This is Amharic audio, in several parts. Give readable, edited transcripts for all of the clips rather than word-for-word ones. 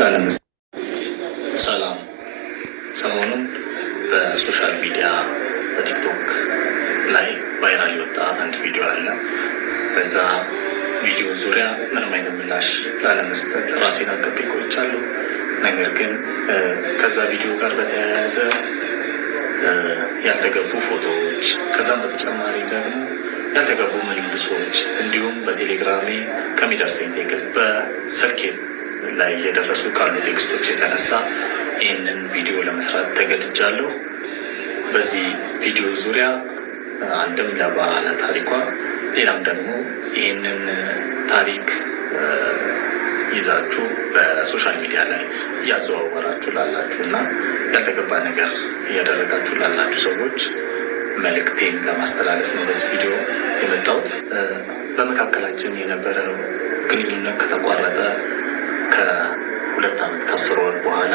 ሰላም። ሰሞኑን በሶሻል ሚዲያ በቲክቶክ ላይ ቫይራል የወጣ አንድ ቪዲዮ አለ። በዛ ቪዲዮ ዙሪያ ምንም አይነት ምላሽ ላለመስጠት ራሴን አቅቤ ቆይቻለሁ። ነገር ግን ከዛ ቪዲዮ ጋር በተያያዘ ያልተገቡ ፎቶዎች፣ ከዛም በተጨማሪ ደግሞ ያልተገቡ ምልልሶች እንዲሁም በቴሌግራሜ ከሚደርሰኝ ቴክስት በስልኬ ላይ እየደረሱ ካሉ ቴክስቶች የተነሳ ይህንን ቪዲዮ ለመስራት ተገድጃለሁ። በዚህ ቪዲዮ ዙሪያ አንድም ለባለ ታሪኳ፣ ሌላም ደግሞ ይህንን ታሪክ ይዛችሁ በሶሻል ሚዲያ ላይ እያዘዋወራችሁ ላላችሁ እና ያልተገባ ነገር እያደረጋችሁ ላላችሁ ሰዎች መልእክቴን ለማስተላለፍ ነው በዚህ ቪዲዮ የመጣሁት። በመካከላችን የነበረው ግንኙነት ከተቋረጠ ከ2 ዓመት ከ10 ወር በኋላ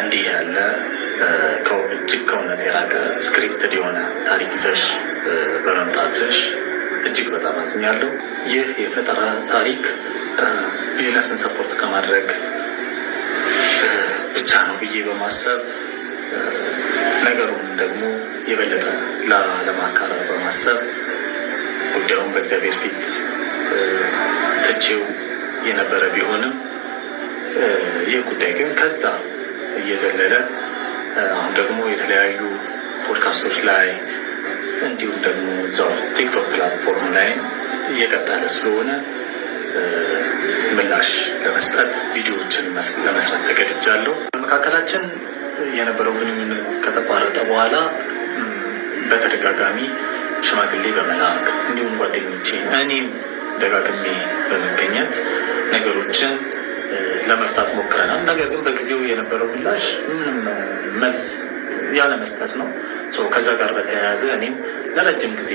እንዲህ ያለ እጅግ ከእውነት የራቀ ስክሪፕትድ የሆነ ታሪክ ይዘሽ በመምጣትሽ እጅግ በጣም አዝኛለሁ። ይህ የፈጠራ ታሪክ ቢዝነስን ሰፖርት ከማድረግ ብቻ ነው ብዬ በማሰብ ነገሩን ደግሞ የበለጠ ለማካረር በማሰብ ጉዳዩን በእግዚአብሔር ፊት ትቼው የነበረ ቢሆንም ይህ ጉዳይ ግን ከዛ እየዘለለ አሁን ደግሞ የተለያዩ ፖድካስቶች ላይ እንዲሁም ደግሞ እዛው ቲክቶክ ፕላትፎርም ላይ እየቀጠለ ስለሆነ ምላሽ ለመስጠት ቪዲዮዎችን ለመስራት ተገድጃለሁ። በመካከላችን የነበረው ግንኙነት ከተቋረጠ በኋላ በተደጋጋሚ ሽማግሌ በመላክ እንዲሁም ጓደኞቼ እኔም ደጋግሜ በመገኘት ነገሮችን ለመፍታት ሞክረናል። ነገር ግን በጊዜው የነበረው ምላሽ ምንም መልስ ያለ መስጠት ነው። ከዛ ጋር በተያያዘ እኔም ለረጅም ጊዜ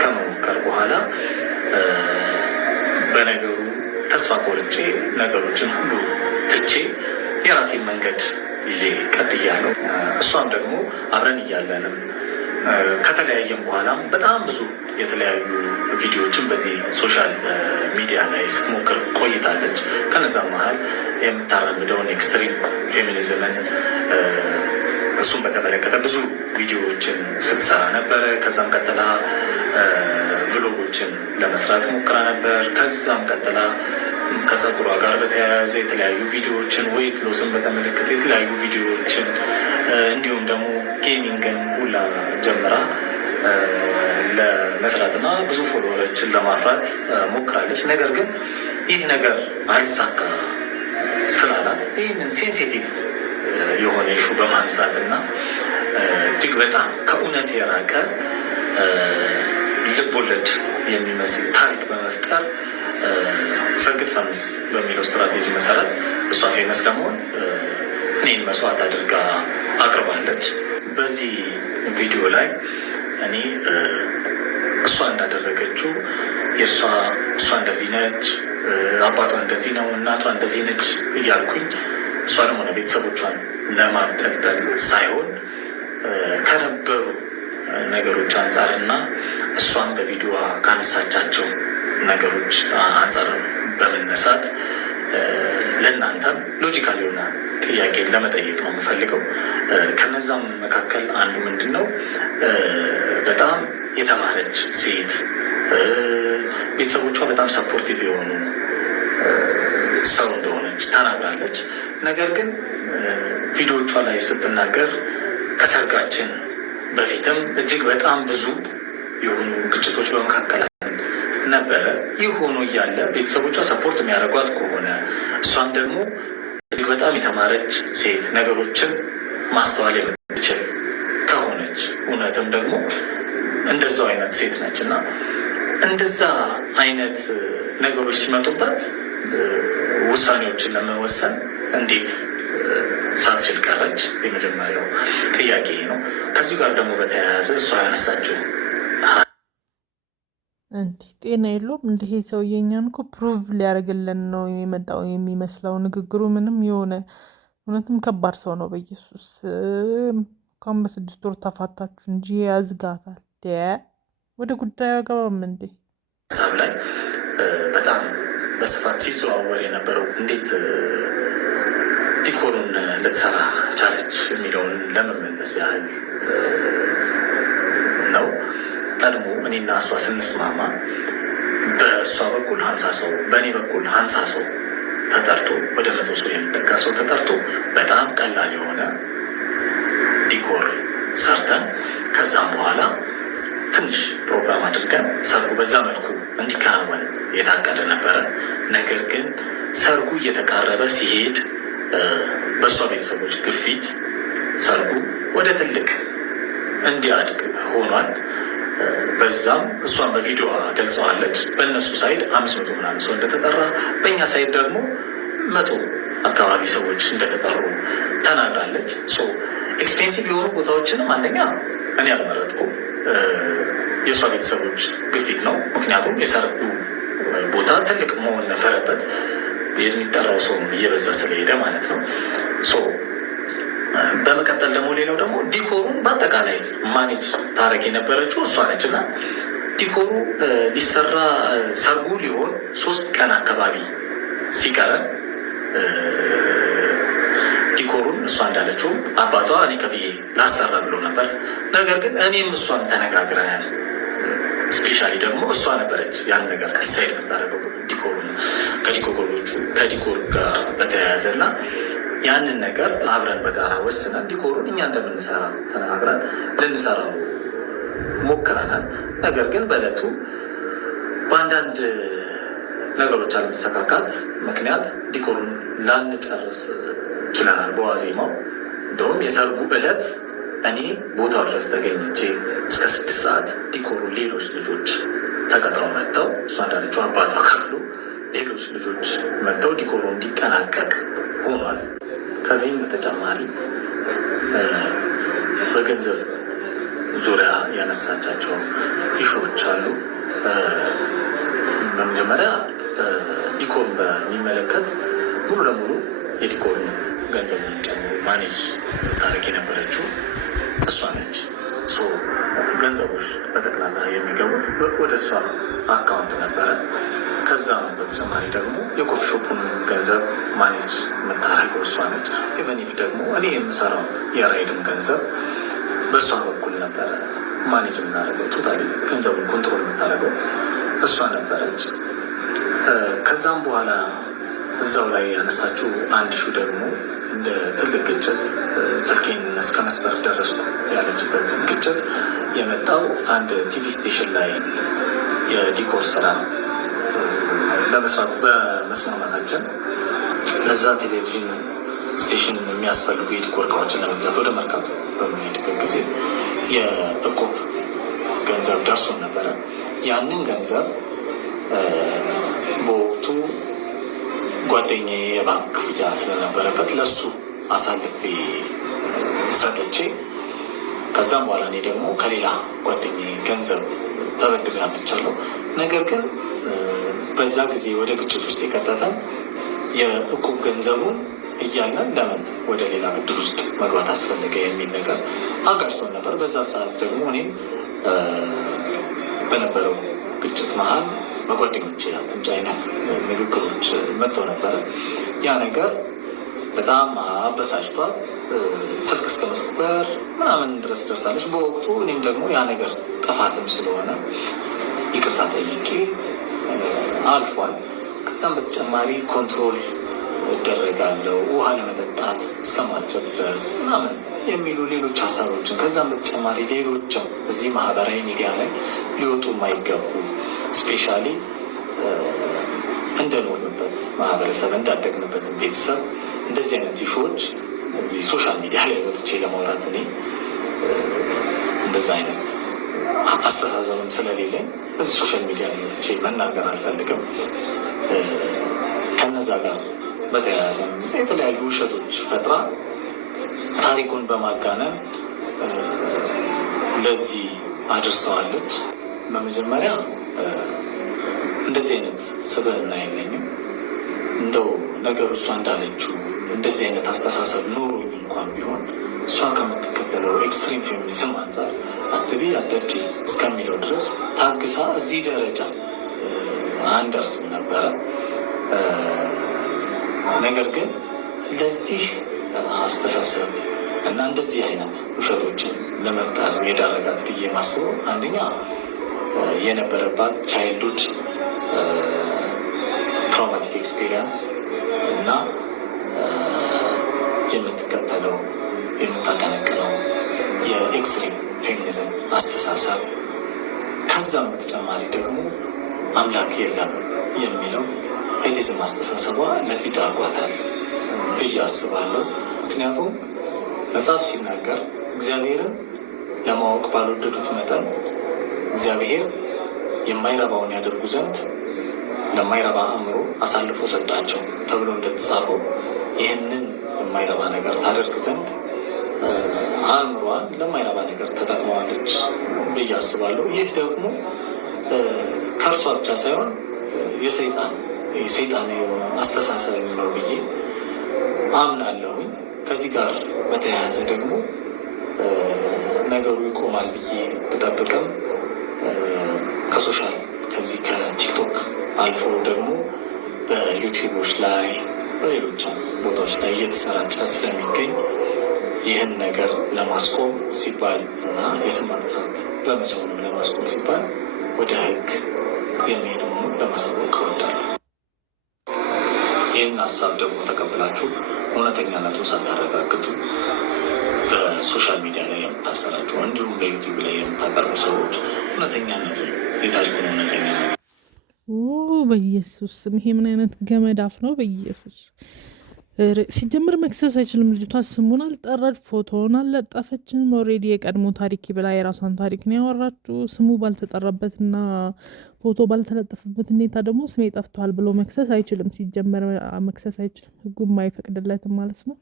ከመሞከር በኋላ በነገሩ ተስፋ ቆርጬ ነገሮችን ሁሉ ትቼ የራሴን መንገድ ይዤ ቀጥያለሁ። እሷም ደግሞ አብረን እያለንም ከተለያየም በኋላም በጣም ብዙ የተለያዩ ቪዲዮዎችን በዚህ ሶሻል ሚዲያ ላይ ስትሞክር ቆይታለች። ከነዛም መሀል የምታራምደውን ኤክስትሪም ፌሚኒዝምን እሱም በተመለከተ ብዙ ቪዲዮዎችን ስትሰራ ነበረ። ከዛም ቀጥላ ብሎጎችን ለመስራት ሞክራ ነበር። ከዛም ቀጥላ ከጸጉሯ ጋር በተያያዘ የተለያዩ ቪዲዮዎችን፣ ዌይት ሎስን በተመለከተ የተለያዩ ቪዲዮዎችን እንዲሁም ደግሞ ጌሚንግን ሁላ ጀምራ ለመስራትና ብዙ ፎሎወሮችን ለማፍራት ሞክራለች። ነገር ግን ይህ ነገር አልሳካ ስላላት ይህንን ሴንሲቲቭ የሆነ ኢሹ በማንሳት እና እጅግ በጣም ከእውነት የራቀ ልቦለድ የሚመስል ታሪክ በመፍጠር ሰግጥ ፈምስ በሚለው ስትራቴጂ መሰረት እሷ ፌመስ ለመሆን እኔን መስዋዕት አድርጋ አቅርባለች። በዚህ ቪዲዮ ላይ እኔ እሷ እንዳደረገችው እሷ እንደዚህ ነች፣ አባቷ እንደዚህ ነው፣ እናቷ እንደዚህ ነች እያልኩኝ እሷንም ሆነ ቤተሰቦቿን ለማብጠልጠል ሳይሆን ከነበሩ ነገሮች አንጻር እና እሷን በቪዲዮ ካነሳቻቸው ነገሮች አንጻር በመነሳት ለእናንተም ሎጂካል የሆነ ጥያቄ ለመጠየቅ ነው የምፈልገው። ከነዛም መካከል አንዱ ምንድን ነው፣ በጣም የተማረች ሴት፣ ቤተሰቦቿ በጣም ሰፖርቲቭ የሆኑ ሰው እንደሆነች ተናግራለች። ነገር ግን ቪዲዮቿ ላይ ስትናገር ከሰርጋችን በፊትም እጅግ በጣም ብዙ የሆኑ ግጭቶች በመካከላችን ነበረ። ይህ ሆኖ እያለ ቤተሰቦቿ ሰፖርት የሚያደርጓት ከሆነ እሷም ደግሞ እጅግ በጣም የተማረች ሴት፣ ነገሮችን ማስተዋል የምትችል ከሆነች እውነትም ደግሞ እንደዛው አይነት ሴት ነች እና እንደዛ አይነት ነገሮች ሲመጡባት ውሳኔዎችን ለመወሰን እንዴት ሳትችል ቀረች? የመጀመሪያው ጥያቄ ነው። ከዚሁ ጋር ደግሞ በተያያዘ እሷ ያነሳችው እንዴ ጤና የለውም እንዲህ ሰውዬ እኛን እኮ ፕሩቭ ሊያደርግልን ነው የመጣው የሚመስለው ንግግሩ። ምንም የሆነ እውነትም ከባድ ሰው ነው። በኢየሱስ እንኳን በ6 ወር ተፋታችሁ እንጂ ያዝጋታል። ወደ ጉዳዩ አገባም እንዴ ሀሳብ ላይ በጣም በስፋት ሲዘዋወር የነበረው እንዴት ዲኮሩን ልትሰራ ቻለች የሚለውን ለመመለስ ያህል ነው። ቀድሞ እኔና እሷ ስንስማማ በእሷ በኩል 50 ሰው በእኔ በኩል 50 ሰው ተጠርቶ ወደ 100 ሰው የሚጠጋ ሰው ተጠርቶ በጣም ቀላል የሆነ ዲኮር ሰርተን ከዛም በኋላ ትንሽ ፕሮግራም አድርገን ሰርጉ በዛ መልኩ እንዲከናወን የታቀደ ነበረ። ነገር ግን ሰርጉ እየተቃረበ ሲሄድ በእሷ ቤተሰቦች ግፊት ሰርጉ ወደ ትልቅ እንዲያድግ ሆኗል። በዛም እሷን በቪዲዮ ገልጸዋለች። በእነሱ ሳይድ 500 ምናምን ሰው እንደተጠራ፣ በእኛ ሳይድ ደግሞ 100 አካባቢ ሰዎች እንደተጠሩ ተናግራለች። ኤክስፔንሲቭ የሆኑ ቦታዎችንም አንደኛ እኔ አልመረጥኩም፣ የእሷ ቤተሰቦች ግፊት ነው። ምክንያቱም የሰርጉ ቦታ ትልቅ መሆን ነበረበት፣ የሚጠራው ሰውም እየበዛ ስለሄደ ማለት ነው። በመቀጠል ደግሞ ሌላው ደግሞ ዲኮሩን በአጠቃላይ ማኔጅ ታረግ የነበረችው እሷ ነች እና ዲኮሩ ሊሰራ ሰርጉ ሊሆን 3 ቀን አካባቢ ሲቀረን ዲኮሩን እሷ እንዳለችው አባቷ እኔ ከፍዬ ላሰራ ብሎ ነበር። ነገር ግን እኔም እሷን ተነጋግረን ስፔሻሊ ደግሞ እሷ ነበረች ያን ነገር ዲሳይድ የምታደርገው ዲኮሩን ከዲኮር ጋር በተያያዘ እና ያንን ነገር አብረን በጋራ ወስነን ዲኮሩን እኛ እንደምንሰራ ተነጋግረን ልንሰራው ሞክረናል። ነገር ግን በዕለቱ በአንዳንድ ነገሮች አለመሰካካት ምክንያት ዲኮሩን ላንጨርስ ችለናል። በዋዜማው እንደውም የሰርጉ ዕለት እኔ ቦታው ድረስ ተገኝቼ እስከ 6 ሰዓት ዲኮሩ ሌሎች ልጆች ተቀጥረው መጥተው እሷ እንዳለችው አባቷ ከፍሎ ሌሎች ልጆች መጥተው ዲኮሩ እንዲጠናቀቅ ሆኗል። ከዚህም በተጨማሪ በገንዘብ ዙሪያ ያነሳቻቸው ኢሹዎች አሉ። በመጀመሪያ ዲኮርን በሚመለከት ሙሉ ለሙሉ የዲኮርን ገንዘብ ጨምሮ ማኔጅ ታሪክ የነበረችው እሷ ነች። ገንዘቦች በጠቅላላ የሚገቡት ወደ እሷ አካውንት ነበረ። ከዛም በተጨማሪ ደግሞ የኮፊ ሾፑን ገንዘብ ማኔጅ የምታደርገው እሷ ነች። ኢቨኒፍ ደግሞ እኔ የምሰራው የራይድም ገንዘብ በእሷ በኩል ነበረ ማኔጅ የምናደርገው። ቶታሊ ገንዘቡን ኮንትሮል የምታደርገው እሷ ነበረች። ከዛም በኋላ እዛው ላይ ያነሳችው አንድ ሹ ደግሞ እንደ ትልቅ ግጭት ስልኬን እስከ መስበር ደረስኩ ያለችበት ግጭት የመጣው አንድ ቲቪ ስቴሽን ላይ የዲኮር ስራ ለመስራት በመስማማታችን ለዛ ቴሌቪዥን ስቴሽን የሚያስፈልጉ የዲኮር እቃዎችን ለመግዛት ወደ መርካቶ በምንሄድበት ጊዜ የእቁብ ገንዘብ ደርሶ ነበረ። ያንን ገንዘብ በወቅቱ ጓደኛዬ የባንክ ክፍያ ስለነበረበት ለሱ አሳልፌ ሰጥቼ ከዛም በኋላ እኔ ደግሞ ከሌላ ጓደኛዬ ገንዘብ ተበድሬ አምጥቻለሁ። ነገር ግን በዛ ጊዜ ወደ ግጭት ውስጥ የከተተን የእቁብ ገንዘቡን እያለን ለምን ወደ ሌላ ብድር ውስጥ መግባት አስፈለገ የሚል ነገር አጋጭቶን ነበር። በዛ ሰዓት ደግሞ እኔም በነበረው ግጭት መሀል በጓደኞች አፍንጫ አይነት ንግግሮች መጥተው ነበረ። ያ ነገር በጣም አበሳጭቷት ስልክ እስከ መስበር ምናምን ድረስ ደርሳለች በወቅቱ። እኔም ደግሞ ያ ነገር ጥፋትም ስለሆነ ይቅርታ ጠይቄ አልፏል። ከዛም በተጨማሪ ኮንትሮል እደረጋለሁ ውሃ ለመጠጣት እስከማልችል ድረስ ምናምን የሚሉ ሌሎች ሀሳቦችን ከዛም በተጨማሪ ሌሎችም እዚህ ማህበራዊ ሚዲያ ላይ ሊወጡ የማይገቡ ስፔሻሊ እንደኖርንበት ማህበረሰብ እንዳደግንበትን ቤተሰብ እንደዚህ አይነት ኢሹዎች እዚህ ሶሻል ሚዲያ ላይ ወጥቼ ለማውራት እኔ እንደዛ አይነት አስተሳሰብም ስለሌለኝ እዚህ ሶሻል ሚዲያ ላይ ወጥቼ መናገር አልፈልግም። ከነዛ ጋር በተያያዘ የተለያዩ ውሸቶች ፈጥራ ታሪኩን በማጋነን ለዚህ አድርሰዋለች። በመጀመሪያ እንደዚህ አይነት ስብዕና የለኝም። እንደው ነገሩ እሷ እንዳለችው እንደዚህ አይነት አስተሳሰብ ኖሮኝ እንኳን ቢሆን እሷ ከምትከተለው ኤክስትሪም ፌሚኒዝም አንጻር አትቢ አትጠጪ እስከሚለው ድረስ ታግሳ እዚህ ደረጃ አንደርስም ነበረ። ነገር ግን ለዚህ አስተሳሰብ እና እንደዚህ አይነት ውሸቶችን ለመፍጠር የዳረጋት ብዬ ማስበው አንደኛ የነበረባት ቻይልድሁድ ትራውማቲክ ኤክስፔሪንስ እና የምትከተለው የምታቀነቅነው የኤክስትሪም ፌሚኒዝም አስተሳሰብ፣ ከዛም በተጨማሪ ደግሞ አምላክ የለም የሚለው ኤቲዝም አስተሳሰቧ ለዚህ ዳርጓታል ብዬ አስባለሁ። ምክንያቱም መጽሐፍ ሲናገር እግዚአብሔርን ለማወቅ ባልወደዱት መጠን እግዚአብሔር የማይረባውን ያደርጉ ዘንድ ለማይረባ አእምሮ አሳልፎ ሰጣቸው ተብሎ እንደተጻፈው ይህንን የማይረባ ነገር ታደርግ ዘንድ አእምሯን ለማይረባ ነገር ተጠቅመዋለች ብዬ አስባለሁ። ይህ ደግሞ ከእርሷ ብቻ ሳይሆን የሰይጣን የሆነ አስተሳሰብ ነው ብዬ አምናለሁኝ። ከዚህ ጋር በተያያዘ ደግሞ ነገሩ ይቆማል ብዬ ብጠብቅም ከዚህ ከቲክቶክ አልፎ ደግሞ በዩቲዩቦች ላይ በሌሎችም ቦታዎች ላይ እየተሰራጨ ስለሚገኝ ይህን ነገር ለማስቆም ሲባል እና የስም ማጥፋት ዘመቻውን ለማስቆም ሲባል ወደ ሕግ የሚሄድ መሆኑን ለማሳወቅ እወዳለሁ። ይህን ሀሳብ ደግሞ ተቀብላችሁ እውነተኛነቱን ሳታረጋግጡ በሶሻል ሚዲያ ላይ የምታሰራጩ እንዲሁም በዩቲዩብ ላይ የምታቀርቡ ሰዎች እውነተኛነቱን የታሪኩን እውነተኛነት በኢየሱስ ስም ይሄ ምን አይነት ገመድ አፍ ነው? በኢየሱስ ሲጀምር መክሰስ አይችልም። ልጅቷ ስሙን አልጠራች፣ ፎቶውን አልለጠፈችም። ኦልሬዲ የቀድሞ ታሪክ ብላ የራሷን ታሪክ ነው ያወራችው። ስሙ ባልተጠራበትና ፎቶ ባልተለጠፈበት ሁኔታ ደግሞ ስሜ ጠፍቷል ብሎ መክሰስ አይችልም። ሲጀመር መክሰስ አይችልም፣ ህጉም አይፈቅድለትም ማለት ነው።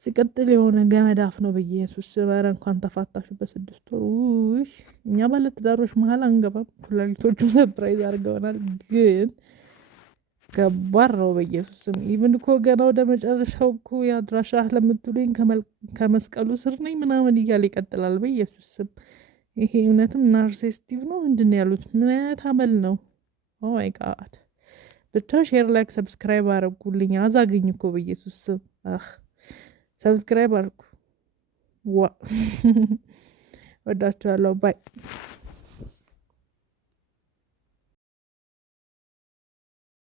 ሲቀጥል የሆነ ገመድ አፍ ነው። በኢየሱስ ኧረ እንኳን ተፋታሹ በ6 ወር። እኛ ባለትዳሮች መሀል አንገባም። ኩላሊቶቹም ሰፕራይዝ አድርገውናል፣ ግን ከባድ ነው። በኢየሱስ ስም ኢቭን እኮ ገና ወደ መጨረሻው እኮ የአድራሻ ለምትሉኝ ከመስቀሉ ስር ነኝ ምናምን እያለ ይቀጥላል። በኢየሱስ ስም ይሄ እውነትም ናርሲስቲቭ ነው። ምንድን ነው ያሉት? ምን አይነት አመል ነው? ኦ ማይ ጋድ። ብቻ ሼር፣ ላይክ፣ ሰብስክራይብ አረጉልኝ። አዛግኝ እኮ በኢየሱስ ስም ሰብስክራይብ አርጉ። ወዳችኋለሁ። ባይ